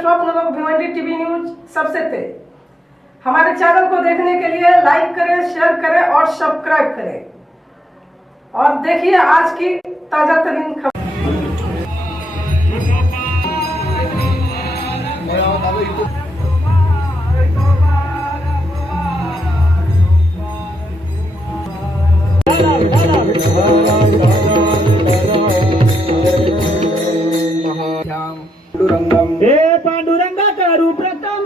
स्वप्न लोक Bhiwandi TV news सबसे तेज। हमारे चैनल को देखने के लिए लाइक करें, शेयर करें और सब्सक्राइब करें और देखिए आज की ताजा तरीन खबर। हे पांडुरंगा करू प्रथम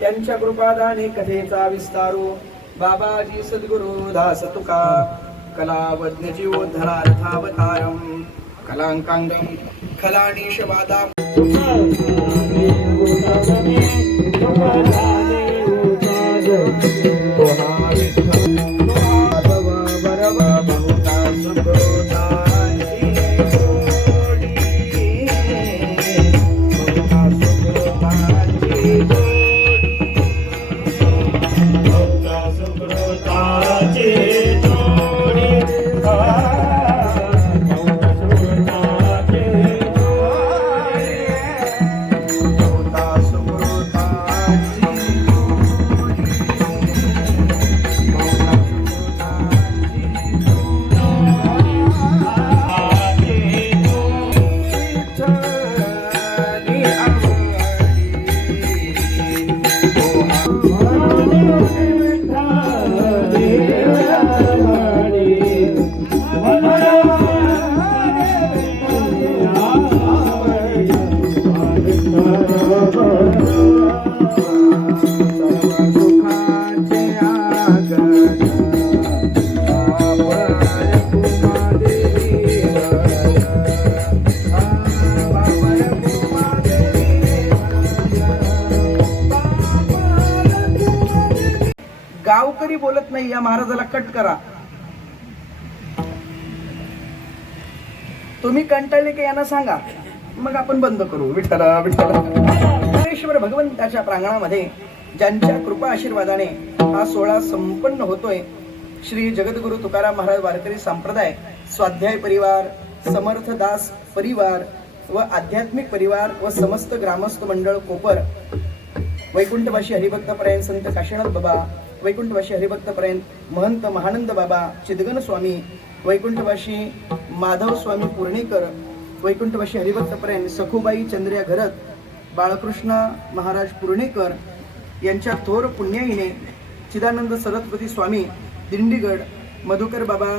त्यांच्या कृपादाने कथेचा विस्तारू बाबाजी सद्गुरु दास तुका कलावज्ञ जीवोद्धरार्थावतारम कलांकांगम खलानीशवादा गावकरी बोलत नाही या महाराजाला कट करा। तुम्ही कंटाळले की यांना सांगा, मग आपण बंद करू। विठ्ठला विठ्ठला परमेश्वर भगवंताच्या प्रांगणामध्ये ज्यांच्या कृपा आशीर्वादाने हा सोहळा संपन्न होतोय, श्री जगद्गुरु तुकाराम महाराज वारकरी संप्रदाय स्वाध्याय परिवार, समर्थ दास परिवार व आध्यात्मिक परिवार व समस्त ग्रामस्थ मंडळ कोपर, वैकुंठवासी हरिभक्त परायण संत काशीनाथ बाबा, वैकुंठवासी हरिभक्त परायण महंत महानंद बाबा चिदगन स्वामी, वैकुंठवासी माधव स्वामी पूर्णेकर, वैकुंठवासी हरिभक्त परायण सखुबाई चंद्रिया घरत, बाळकृष्ण महाराज पूर्णेकर यांच्या थोर पुण्याईने चिदानंद सरस्वती स्वामी दिंडीगड, मधुकर बाबा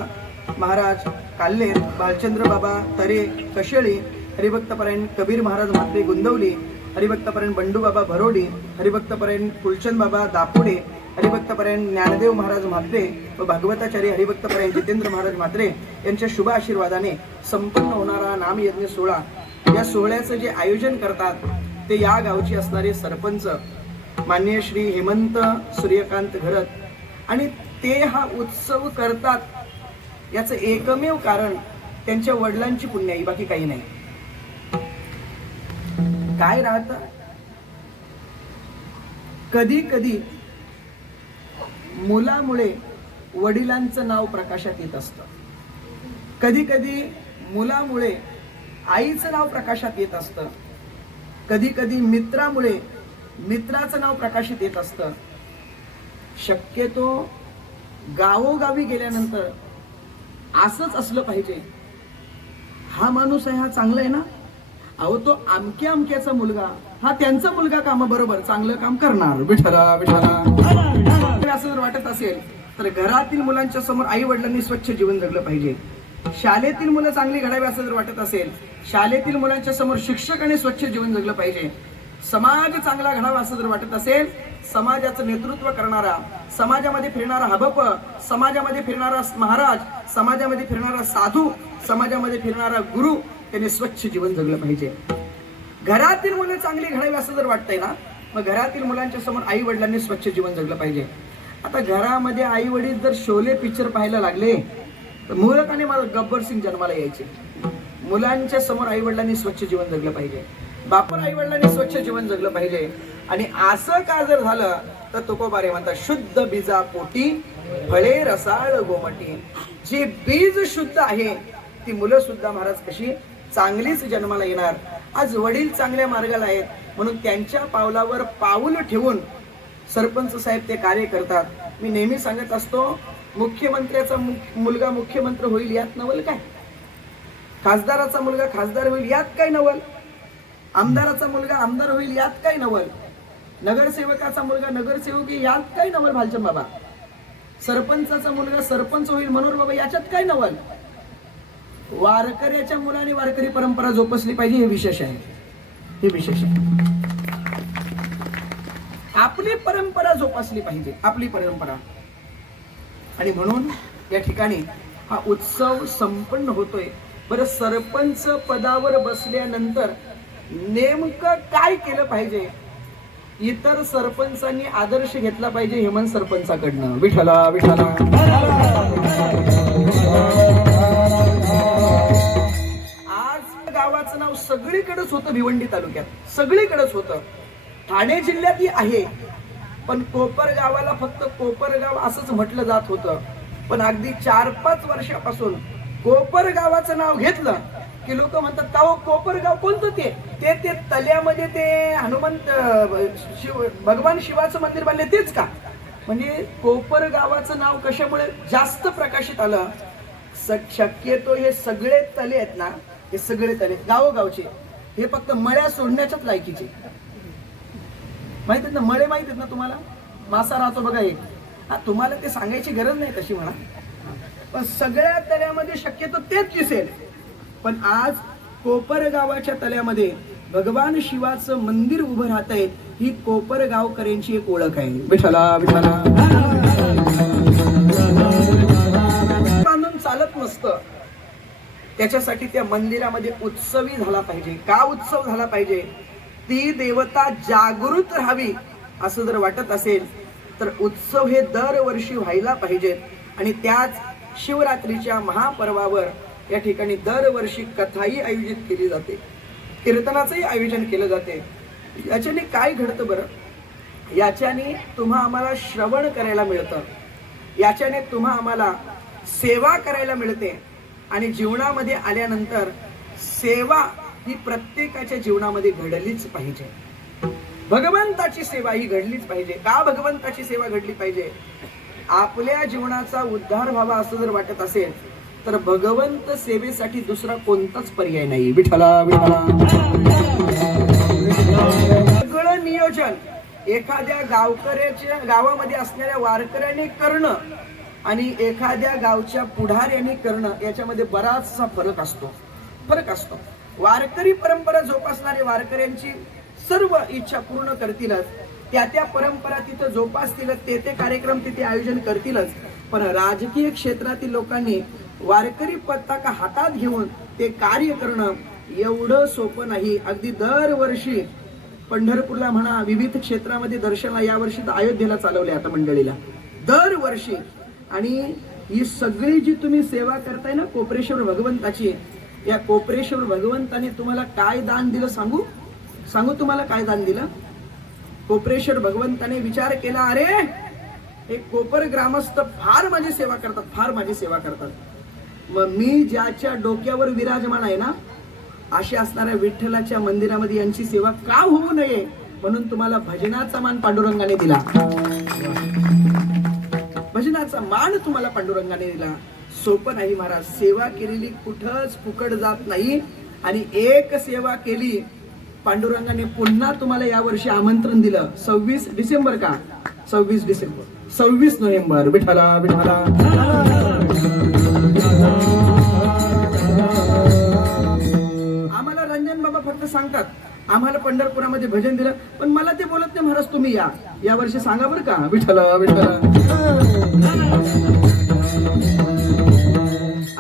महाराज काल्लेर, बालचंद्र बाबा तरे कशेळी, हरिभक्त परायण कबीर महाराज म्हात्रे गुंदवली, हरिभक्त परायण बंडू बाबा भरोडी, हरिभक्त परायण फुलचंद बाबा दापुडे, हरिभक्त परायण ज्ञानदेव महाराज म्हात्रे व भागवताचार्य हरिभक्त परायण जितेंद्र महाराज म्हात्रे यांच्या शुभ आशीर्वादाने संपन्न होणारा नामयज्ञ सोहळा, या सोहळ्याचं जे आयोजन करतात ते या गावचे असणारे सरपंच माननीय श्री हेमंत सूर्यकांत घरत, आणि ते हा उत्सव करतात याचं एकमेव कारण त्यांच्या वडिलांची पुण्याई, बाकी काही नाही। काय राहतं, कधी कधी मुलामुळे वडिलांचं नाव प्रकाशात येत असतं, कधी कधी मुलामुळे आईचं नाव प्रकाशात येत असतं, कधी कधी मित्रामुळे मित्राचं नाव प्रकाशित येत असतं। शक्यतो गावोगावी गेल्यानंतर असंच असलं पाहिजे, हा माणूस आहे, हा चांगला आहे ना, अहो तो अमक्या अमक्याचा मुलगा, हा त्यांचा मुलगा काम बरोबर चांगलं काम करणार। विठ्ठला विठ्ठला असं जर वाटत असेल तर घरातील मुलांच्या समोर आई वडिलांनी स्वच्छ जीवन जगलं पाहिजे। शाळेतील मुलं चांगली घडावी असं जर वाटत असेल, शाळेतील मुलांच्या समोर शिक्षकाने स्वच्छ जीवन जगलं पाहिजे। समाज चांगला घडावा असं जर वाटत असेल, समाजाचं नेतृत्व करणारा, समाजामध्ये फिरणारा हबप, समाजामध्ये फिरणारा महाराज, समाजामध्ये फिरणारा साधू, समाजामध्ये फिरणारा गुरु, त्याने स्वच्छ जीवन जगलं पाहिजे। घरातील मुलं चांगली घडावी असं जर वाटतंय ना, मग घरातील मुलांच्या समोर आई वडिलांनी स्वच्छ जीवन जगलं पाहिजे। आता घरामध्ये आई वडील जर शोले पिक्चर पाहायला लागले तर मुलकाने मला गब्बर सिंग जन्माला यायचे. मुलांच्या समोर आई वडिलांनी स्वच्छ जीवन जगलं पाहिजे, बापर आई वडिलांनी स्वच्छ जीवन जगलं पाहिजे. आणि असं का जर झालं तर तुकोबारे म्हणतात, शुद्ध बीजा पोटी फळे रसाळ गोमटी. जे बीज शुद्ध आहे ती मुलं सुद्धा महाराज कशी चांगलीच जन्माला येणार. आज वडील चांगल्या मार्गाला आहेत म्हणून त्यांच्या पावलावर पाऊल ठेवून सरपंच साहेब ते कार्य करतात. मी नेहमी सांगत असतो, मुख्यमंत्र्याचा मुलगा मुख्यमंत्री होईल यात नवल काय, खासदाराचा मुलगा खासदार होईल यात काय नवल, आमदाराचा मुलगा आमदार होईल यात काय नवल, नगरसेवकाचा मुलगा नगरसेवक यात काय नवल भालचंद बाबा, सरपंचाचा मुलगा सरपंच होईल मनोहर बाबा याच्यात काय नवल. वारकऱ्याच्या मुलाने वारकरी परंपरा जोपासली पाहिजे, हे विशेष आहे, हे विशेष आहे. आपली परंपरा जोपासली पाहिजे, आपली परंपरा. आणि म्हणून या ठिकाणी हा उत्सव संपन्न होतोय. बरं, सरपंच पदावर बसल्यानंतर नेमकं काय केलं पाहिजे. इतर सरपंचांनी आदर्श घेतला पाहिजे हेमंत सरपंचाकडनं. विठ्ठला विठ्ठला. आज गावाचं नाव सगळीकडेच होतं, भिवंडी तालुक्यात सगळीकडेच होतं. ठाणे जिल्ह्यातही आहे, पण कोपरगावाला फक्त कोपरगाव असंच म्हटलं जात होतं. पण अगदी 4-5 वर्षापासून कोपरगावाचं नाव घेतलं की लोक म्हणतात, का कोपरगाव कोणतं ते तल्यामध्ये ते हनुमंत भगवान शिवाचं मंदिर बांधले तेच का. म्हणजे कोपरगावाचं नाव कशामुळे जास्त प्रकाशित आलं. शक्यतो हे सगळे तले आहेत ना, हे सगळे तले गावोगावचे हे फक्त मळ्या सोडण्याच्याच लायकीचे माहित आहेत ना. मळे माहित आहेत ना तुम्हाला, मासा राहतो बघा एक, तुम्हाला ते सांगायची गरज नाही तशी म्हणा, पण सगळ्या तल्यामध्ये शक्यतो तेच दिसेल. पण आज कोपरगावाच्या तल्यामध्ये भगवान शिवाचं मंदिर उभं राहत आहे, ही कोपरगावकरांची एक ओळख आहे. विठ्ठला विठ्ठला. बांधून चालत नसतं, त्याच्यासाठी त्या मंदिरामध्ये उत्सवी झाला पाहिजे. का उत्सव झाला पाहिजे, ती देवता जागृत राहावी असं जर वाटत असेल तर उत्सव हे दरवर्षी व्हायला पाहिजेत. आणि त्याच शिवरात्रीच्या महापर्वावर या ठिकाणी दरवर्षी कथाही आयोजित केली जाते, कीर्तनाचंही आयोजन केलं जाते. याच्याने काय घडतं बरं, याच्याने तुम्हा आम्हाला श्रवण करायला मिळतं, याच्याने तुम्हा आम्हाला सेवा करायला मिळते. आणि जीवनामध्ये आल्यानंतर सेवा ही प्रत्येकाच्या जीवनामध्ये घडलीच पाहिजे. भगवंताची सेवा ही घडलीच पाहिजे. का भगवंताची सेवा घडली पाहिजे, आपल्या जीवनाचा उद्धार व्हावा असं जर वाटत असेल तर भगवंत सेवेसाठी दुसरा कोणताच पर्याय नाही. विठ्ठला विठ्ठला. सगळं नियोजन एखाद्या गावकऱ्याच्या गावामध्ये असणाऱ्या वारकऱ्याने करणं आणि एखाद्या गावच्या पुढाऱ्याने करणं याच्यामध्ये बराचसा फरक असतो. वारकरी परंपरा जोपासणारे वारकऱ्यांची सर्व इच्छा पूर्ण करतीलच, त्या परंपरा तिथं जोपासतीलच, ते कार्यक्रम तिथे आयोजन करतीलच. पण राजकीय क्षेत्रातील लोकांनी वारकरी पताका हातात घेऊन ते कार्य करणं एवढं सोपं नाही. अगदी दरवर्षी पंढरपूरला म्हणा, विविध क्षेत्रामध्ये दर्शनाला, यावर्षी तर अयोध्येला चालवले आता मंडळीला दरवर्षी. आणि ही सगळी जी तुम्ही सेवा करताय ना कोपरेश्वर भगवंताची, या कोपरेश्वर भगवंताने तुम्हाला काय दान दिलं सांगू तुम्हाला काय दान दिलं. कोपरेश्वर भगवंताने विचार केला, अरे हे कोपर ग्रामस्थ फार माझी सेवा करतात, मग मी ज्याच्या डोक्यावर विराजमान आहे ना, अशा असणाऱ्या विठ्ठलाच्या मंदिरामध्ये यांची सेवा का होऊ नये म्हणून तुम्हाला भजनाचा मान पांडुरंगाने दिला. भजनाचा मान तुम्हाला पांडुरंगाने दिला. सोपं नाही महाराज, सेवा केलेली कुठंच फुकट जात नाही. आणि एक सेवा केली, पांडुरंगाने पुन्हा तुम्हाला यावर्षी आमंत्रण दिलं. 26 डिसेंबर का 26 डिसेंबर 26 नोव्हेंबर. विठ्ठला विठ्ठला. आम्हाला रंजन बाबा फक्त सांगतात, आम्हाला पंढरपुरामध्ये भजन दिलं, पण मला ते बोलत नाही महाराज तुम्ही या वर्षी सांगा बरं का. विठ्ठला विठ्ठला.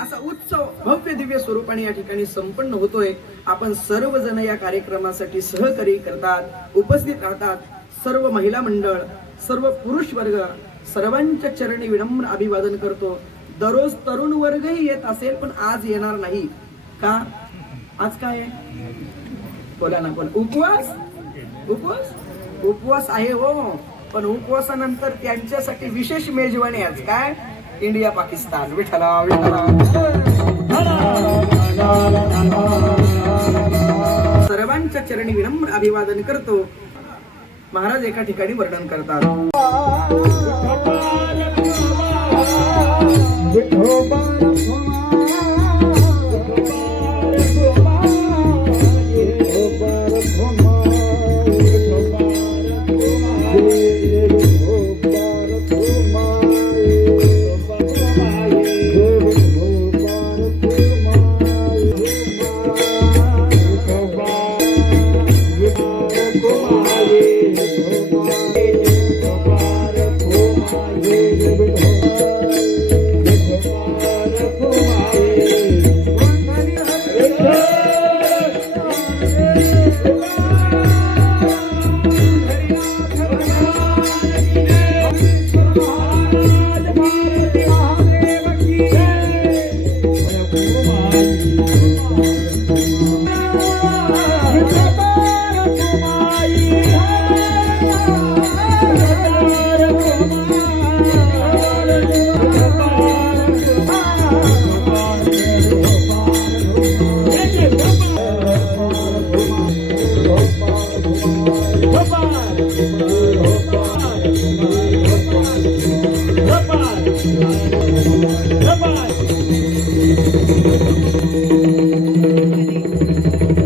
असा उत्सव भव्य दिव्य स्वरूपाने या ठिकाणी संपन्न होतोय. आपण सर्वजण या कार्यक्रमासाठी सहकार्य करतात, उपस्थित राहतात. सर्व महिला मंडळ, सर्व पुरुष वर्ग, सर्वांच्या चरणी विनम्र अभिवादन करतो. दररोज तरुण वर्गही येत असेल, पण आज येणार नाही का? आज काय आहे? बोला ना, पण उपवास. उपवास उपवास आहे हो, पण उपवासानंतर त्यांच्यासाठी विशेष मेजवानी आज काय? इंडिया पाकिस्तान. विठ्ठला विठ्ठला. सर्वांच्या चरणी विनम्र अभिवादन करतो. महाराज एका ठिकाणी वर्णन करतात.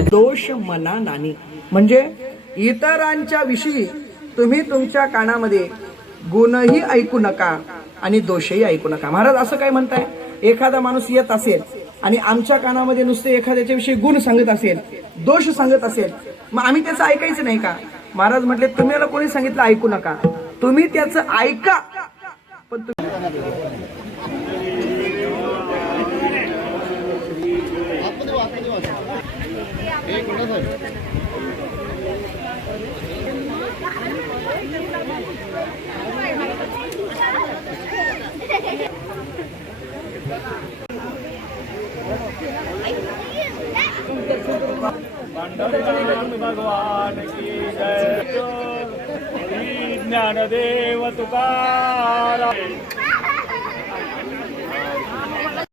दोष मना नानी म्हणजे इतरांच्या विषयी तुम्ही तुमच्या कानामध्ये गुणही ऐकू नका आणि दोषही ऐकू नका. महाराज असं काय म्हणताय? एखादा माणूस येत असेल आणि आमच्या कानामध्ये नुसते एखाद्याच्या विषयी गुण सांगत असेल, दोष सांगत असेल, मग आम्ही त्याचं ऐकायचं नाही का? महाराज म्हटले तुम्हाला कोणी सांगितलं ऐकू नका, तुम्ही त्याचं ऐका, पण भगवान की जय. ज्ञानदेव तुकाराम.